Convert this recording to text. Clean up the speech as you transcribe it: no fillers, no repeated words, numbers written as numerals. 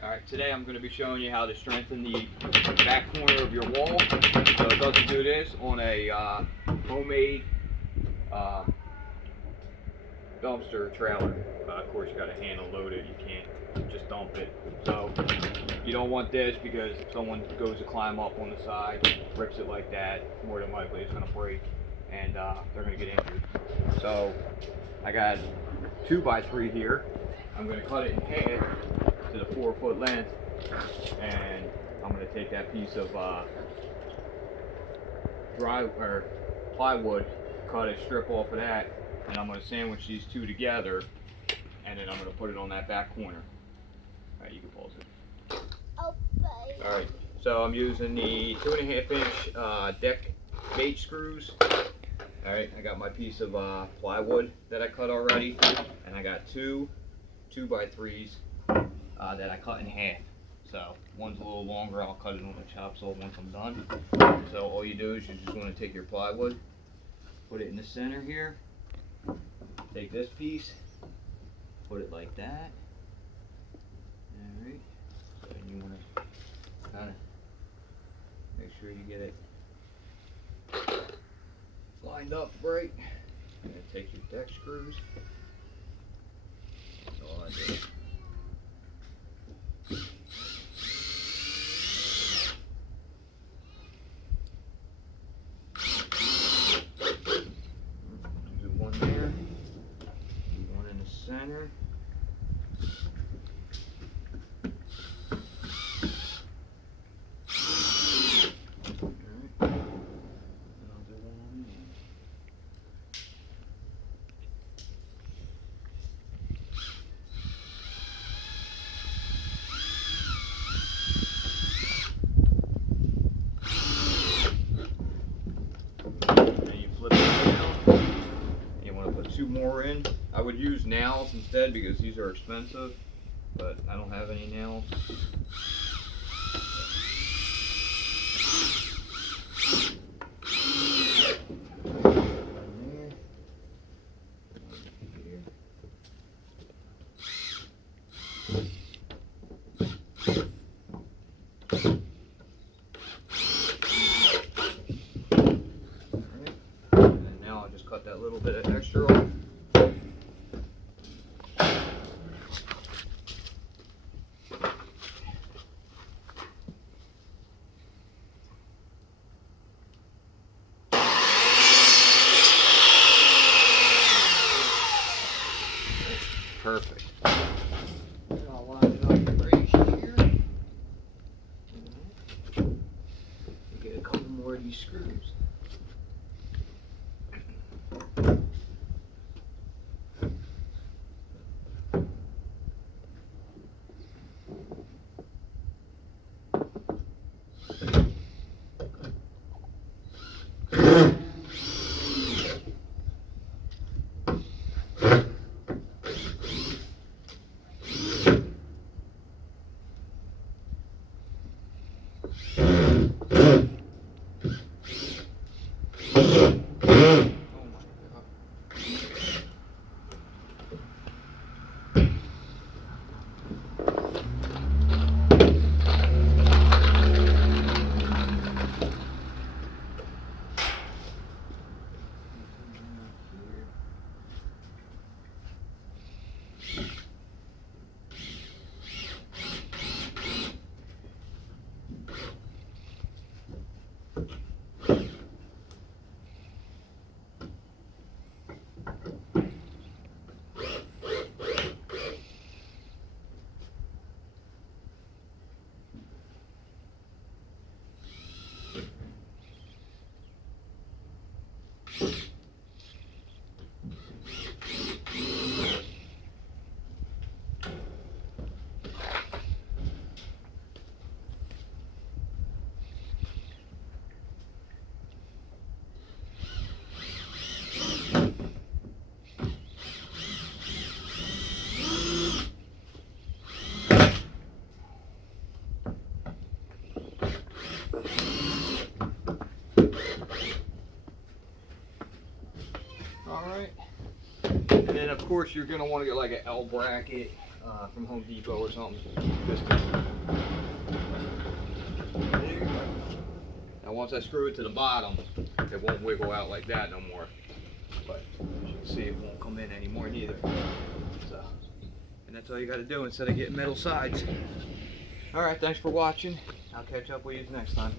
Alright, today I'm going to be showing you how to strengthen the back corner of your wall. So it doesn't do this on a homemade uh, dumpster trailer. Of course, you got to handle load it. You can't just dump it. So you don't want this because if someone goes to climb up on the side, rips it like that, more than likely it's going to break and they're going to get injured. So I got 2x3 here. I'm going to cut it in half to the 4-foot length, and I'm going to take that piece of plywood, cut a strip off of that, and I'm going to sandwich these two together, and then I'm going to put it on that back corner. Alright, you can pause it. Okay. Alright, so I'm using the 2.5-inch deck bait screws. Alright, I got my piece of plywood that I cut already, and I got two 2x3s that I cut in half. So one's a little longer, I'll cut it on the chop saw once I'm done. So all you do is you just want to take your plywood, put it in the center here, take this piece, put it like that. Alright, so then you want to kind of make sure you get it lined up right. And then take your deck screws. That's all I do. Do one there, do one in the center. Alright, and I'll do one on the end. And you flip it around. You want to put two more in. I would use nails instead because these are expensive, but I don't have any nails. And now I'll just cut that little bit of extra off. Perfect. And I'll line it up right here. Get a couple more of these screws. Alright. And then of course you're going to want to get like an L bracket. from Home Depot or something. Piston. There you go. Now once I screw it to the bottom, it won't wiggle out like that no more. But as you can see, it won't come in anymore neither. So, and that's all you got to do instead of getting metal sides. All right, thanks for watching. I'll catch up with you next time.